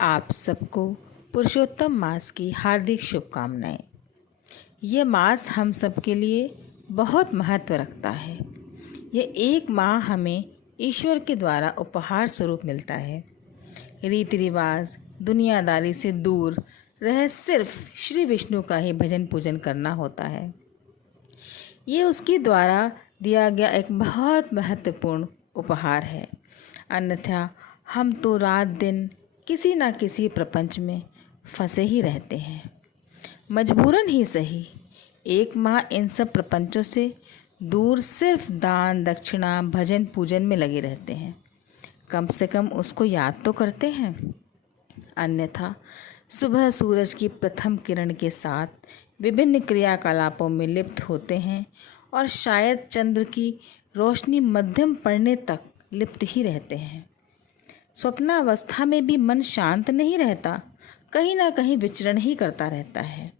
आप सबको पुरुषोत्तम मास की हार्दिक शुभकामनाएं। ये मास हम सब के लिए बहुत महत्व रखता है। ये एक माह हमें ईश्वर के द्वारा उपहार स्वरूप मिलता है। रीति रिवाज दुनियादारी से दूर रह सिर्फ श्री विष्णु का ही भजन पूजन करना होता है। ये उसके द्वारा दिया गया एक बहुत महत्वपूर्ण उपहार है। अन्यथा हम तो रात दिन किसी न किसी प्रपंच में फंसे ही रहते हैं। मजबूरन ही सही, एक माह इन सब प्रपंचों से दूर सिर्फ दान दक्षिणा भजन पूजन में लगे रहते हैं। कम से कम उसको याद तो करते हैं। अन्यथा सुबह सूरज की प्रथम किरण के साथ विभिन्न क्रियाकलापों में लिप्त होते हैं और शायद चंद्र की रोशनी मध्यम पड़ने तक लिप्त ही रहते हैं। स्वप्नावस्था में भी मन शांत नहीं रहता, कहीं ना कहीं विचरण ही करता रहता है।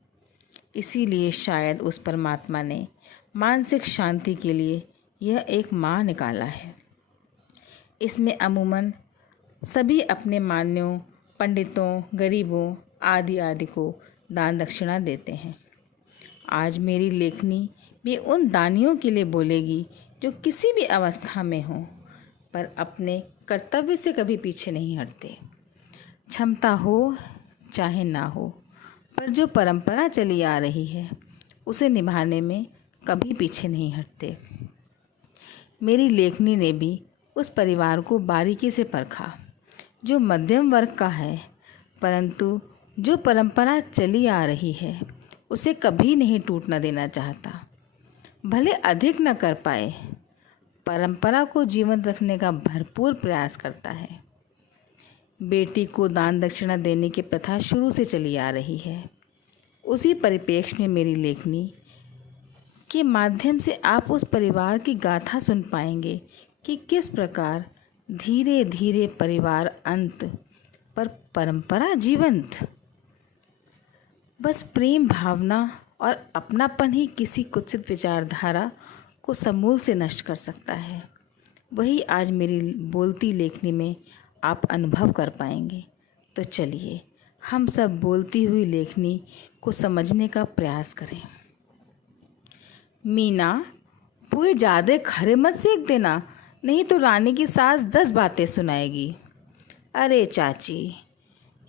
इसीलिए शायद उस परमात्मा ने मानसिक शांति के लिए यह एक माह निकाला है। इसमें अमूमन सभी अपने मान्यों, पंडितों, गरीबों आदि को दान दक्षिणा देते हैं। आज मेरी लेखनी भी उन दानियों के लिए बोलेगी जो किसी भी अवस्था में हों, पर अपने कर्तव्य से कभी पीछे नहीं हटते। क्षमता हो चाहे ना हो, पर जो परंपरा चली आ रही है उसे निभाने में कभी पीछे नहीं हटते। मेरी लेखनी ने भी उस परिवार को बारीकी से परखा जो मध्यम वर्ग का है, परंतु जो परंपरा चली आ रही है उसे कभी नहीं टूटना देना चाहता। भले अधिक न कर पाए, परंपरा को जीवंत रखने का भरपूर प्रयास करता है। बेटी को दान दक्षिणा देने की प्रथा शुरू से चली आ रही है। उसी परिप्रेक्ष्य में मेरी लेखनी के माध्यम से आप उस परिवार की गाथा सुन पाएंगे कि किस प्रकार धीरे धीरे परिवार अंत पर परंपरा जीवंत। बस प्रेम भावना और अपनापन ही किसी कुत्सित विचारधारा को समूल से नष्ट कर सकता है। वही आज मेरी बोलती लेखनी में आप अनुभव कर पाएंगे। तो चलिए हम सब बोलती हुई लेखनी को समझने का प्रयास करें। मीना, पुए ज़्यादा खरे मत सेक देना, नहीं तो रानी की सास 10 बातें सुनाएगी। अरे चाची,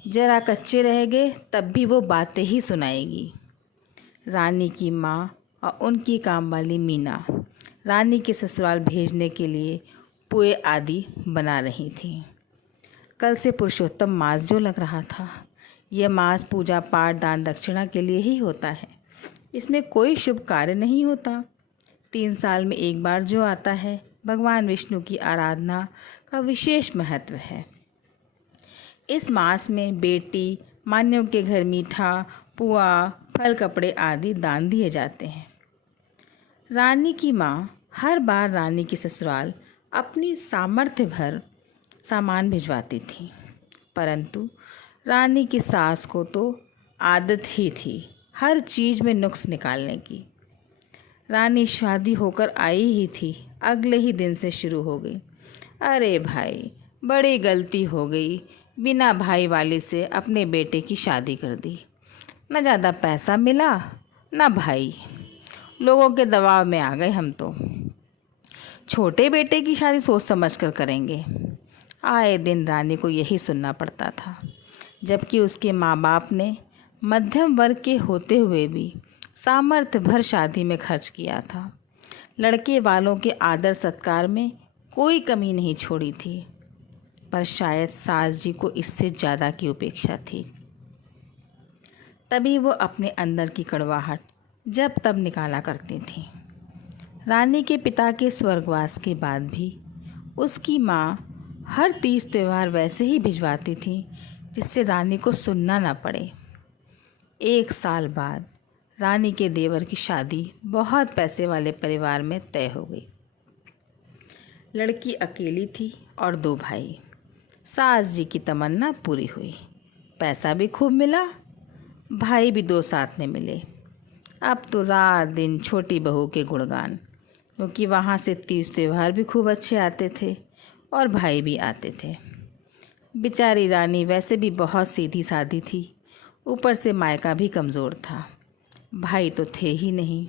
जरा कच्चे रह गए तब भी वो बातें ही सुनाएगी। रानी की माँ और उनकी कामवाली मीना रानी के ससुराल भेजने के लिए पुए आदि बना रही थी। कल से पुरुषोत्तम मास जो लग रहा था, यह मास पूजा पाठ दान दक्षिणा के लिए ही होता है। इसमें कोई शुभ कार्य नहीं होता। 3 साल में एक बार जो आता है, भगवान विष्णु की आराधना का विशेष महत्व है। इस मास में बेटी मान्यों के घर मीठा, पुआ, फल कपड़े आदि दान दिए जाते हैं। रानी की माँ हर बार रानी की ससुराल अपनी सामर्थ्य भर सामान भिजवाती थी, परंतु रानी की सास को तो आदत ही थी हर चीज़ में नुक्स निकालने की। रानी शादी होकर आई ही थी, अगले ही दिन से शुरू हो गई। अरे भाई, बड़ी गलती हो गई, बिना भाई वाली से अपने बेटे की शादी कर दी। न ज़्यादा पैसा मिला न भाई, लोगों के दबाव में आ गए हम तो। छोटे बेटे की शादी सोच समझ कर करेंगे। आए दिन रानी को यही सुनना पड़ता था, जबकि उसके माँ बाप ने मध्यम वर्ग के होते हुए भी सामर्थ्य भर शादी में खर्च किया था। लड़के वालों के आदर सत्कार में कोई कमी नहीं छोड़ी थी, पर शायद सास जी को इससे ज़्यादा की उपेक्षा थी। तभी वो अपने अंदर की कड़वाहट जब तब निकाला करती थी। रानी के पिता के स्वर्गवास के बाद भी उसकी माँ हर तीज त्यौहार वैसे ही भिजवाती थी जिससे रानी को सुनना ना पड़े। 1 साल बाद रानी के देवर की शादी बहुत पैसे वाले परिवार में तय हो गई। लड़की अकेली थी और 2 भाई। सास जी की तमन्ना पूरी हुई, पैसा भी खूब मिला, भाई भी 2 साथ में मिले। अब तो रात दिन छोटी बहू के गुणगान, क्योंकि वहाँ से तीज त्यौहार भी खूब अच्छे आते थे और भाई भी आते थे। बेचारी रानी वैसे भी बहुत सीधी सादी थी, ऊपर से मायका भी कमज़ोर था। भाई तो थे ही नहीं।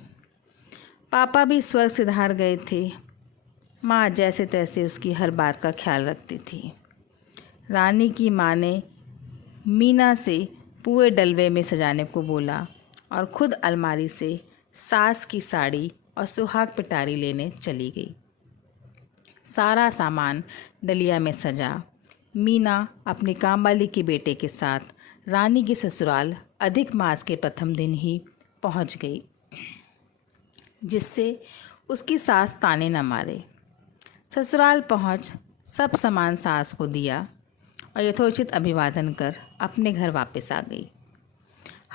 पापा भी स्वर्ग सिधार गए थे। माँ जैसे तैसे उसकी हर बात का ख्याल रखती थी। रानी की माँ ने मीना से पुए डलवे में सजाने को बोला और खुद अलमारी से सास की साड़ी और सुहाग पिटारी लेने चली गई। सारा सामान डलिया में सजा। मीना अपनी कामवाली के बेटे के साथ रानी के ससुराल अधिक मास के प्रथम दिन ही पहुंच गई, जिससे उसकी सास ताने न मारे। ससुराल पहुंच सब सामान सास को दिया और यथोचित अभिवादन कर अपने घर वापस आ गई।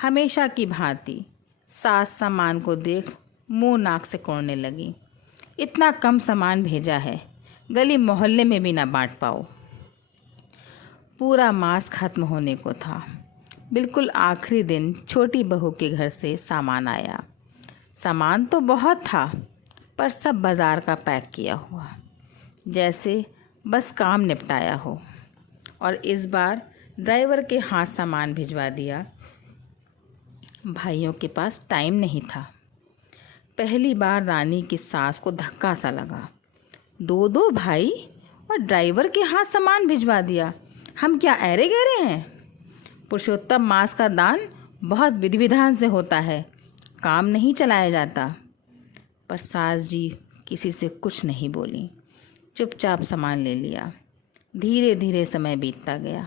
हमेशा की भांति सास सामान को देख मुंह नाक से कोड़ने लगी। इतना कम सामान भेजा है, गली मोहल्ले में भी ना बांट पाओ। पूरा मास खत्म होने को था। बिल्कुल आखिरी दिन छोटी बहू के घर से सामान आया। सामान तो बहुत था, पर सब बाज़ार का पैक किया हुआ, जैसे बस काम निपटाया हो। और इस बार ड्राइवर के हाथ सामान भिजवा दिया। भाइयों के पास टाइम नहीं था। पहली बार रानी की सास को धक्का सा लगा। दो भाई और ड्राइवर के हाथ सामान भिजवा दिया। हम क्या ऐरे गहरे हैं? पुरुषोत्तम मास का दान बहुत विधि विधान से होता है, काम नहीं चलाया जाता। पर सास जी किसी से कुछ नहीं बोली, चुपचाप सामान ले लिया। धीरे धीरे समय बीतता गया।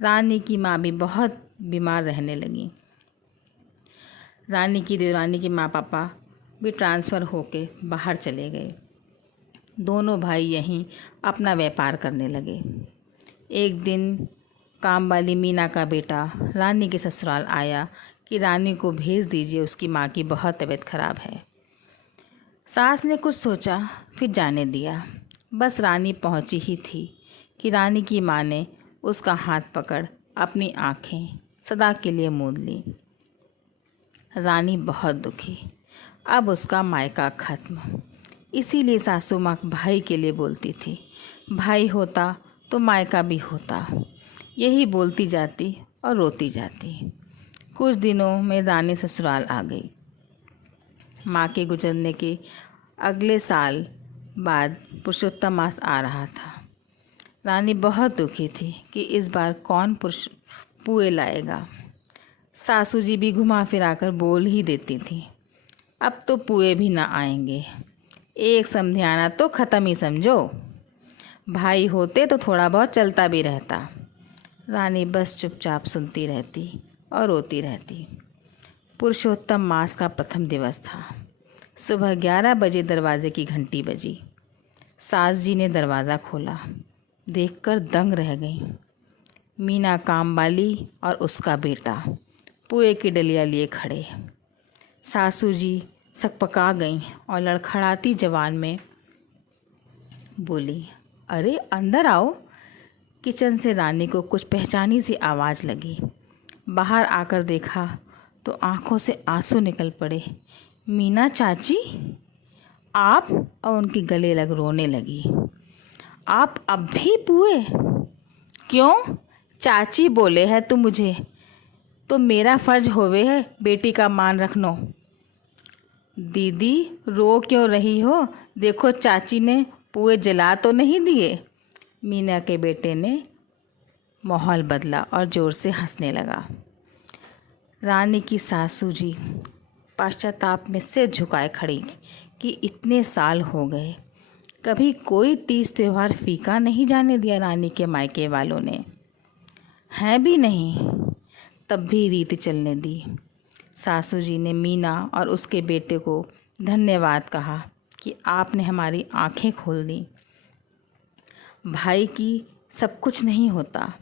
रानी की माँ भी बहुत बीमार रहने लगी। रानी की देवरानी के माँ पापा भी ट्रांसफ़र होके बाहर चले गए। दोनों भाई यहीं अपना व्यापार करने लगे। एक दिन काम वाली मीना का बेटा रानी के ससुराल आया कि रानी को भेज दीजिए, उसकी माँ की बहुत तबीयत खराब है। सास ने कुछ सोचा, फिर जाने दिया। बस रानी पहुंची ही थी कि रानी की माँ ने उसका हाथ पकड़ अपनी आँखें सदा के लिए मूंद ली। रानी बहुत दुखी। अब उसका मायका खत्म। इसीलिए सासू माँ भाई के लिए बोलती थी, भाई होता तो मायका भी होता। यही बोलती जाती और रोती जाती। कुछ दिनों में रानी ससुराल आ गई। माँ के गुजरने के अगले साल बाद पुरुषोत्तम मास आ रहा था। रानी बहुत दुखी थी कि इस बार कौन पुए लाएगा। सासू जी भी घुमा फिरा कर बोल ही देती थी, अब तो पुए भी ना आएंगे, एक समधियाना तो ख़त्म ही समझो। भाई होते तो थोड़ा बहुत चलता भी रहता। रानी बस चुपचाप सुनती रहती और रोती रहती। पुरुषोत्तम मास का प्रथम दिवस था। सुबह 11 बजे दरवाजे की घंटी बजी। सास जी ने दरवाज़ा खोला। देखकर दंग रह गई। मीना कामवाली और उसका बेटा पुए की डलिया लिए खड़े। सासू जी सकपका गईं और लड़खड़ाती जवान में बोली, अरे अंदर आओ। किचन से रानी को कुछ पहचानी सी आवाज़ लगी। बाहर आकर देखा तो आंखों से आंसू निकल पड़े। मीना चाची, आप? और उनके गले लग रोने लगी। आप अब भी पुए? क्यों? चाची बोले है तू मुझे, तो मेरा फ़र्ज होवे है बेटी का मान रखनो। दीदी रो क्यों रही हो? देखो चाची ने पुए जला तो नहीं दिए। मीना के बेटे ने माहौल बदला और ज़ोर से हंसने लगा। रानी की सासू जी पश्चाताप में सिर झुकाए खड़ी कि इतने साल हो गए, कभी कोई तीज त्यौहार फीका नहीं जाने दिया रानी के मायके वालों ने। हैं भी नहीं, तब भी रीत चलने दी। सासू जी ने मीना और उसके बेटे को धन्यवाद कहा कि आपने हमारी आंखें खोल दी। भाई की सब कुछ नहीं होता,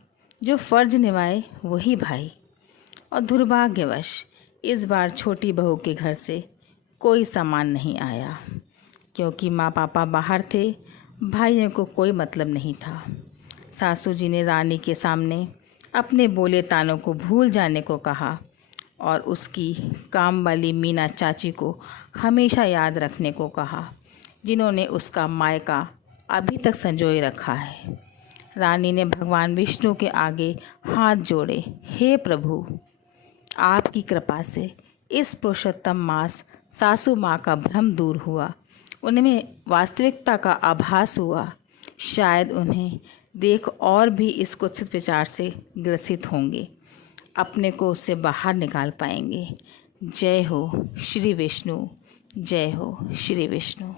जो फ़र्ज निभाए वही भाई। और दुर्भाग्यवश इस बार छोटी बहू के घर से कोई सामान नहीं आया, क्योंकि माँ पापा बाहर थे, भाइयों को कोई मतलब नहीं था। सासू जी ने रानी के सामने अपने बोले तानों को भूल जाने को कहा और उसकी काम वाली मीना चाची को हमेशा याद रखने को कहा, जिन्होंने उसका मायका अभी तक संजोए रखा है। रानी ने भगवान विष्णु के आगे हाथ जोड़े। हे प्रभु, आपकी कृपा से इस पुरुषोत्तम मास सासू माँ का भ्रम दूर हुआ। उनमें वास्तविकता का आभास हुआ। शायद उन्हें देख और भी इस कुत्सित विचार से ग्रसित होंगे, अपने को उससे बाहर निकाल पाएंगे। जय हो श्री विष्णु, जय हो श्री विष्णु।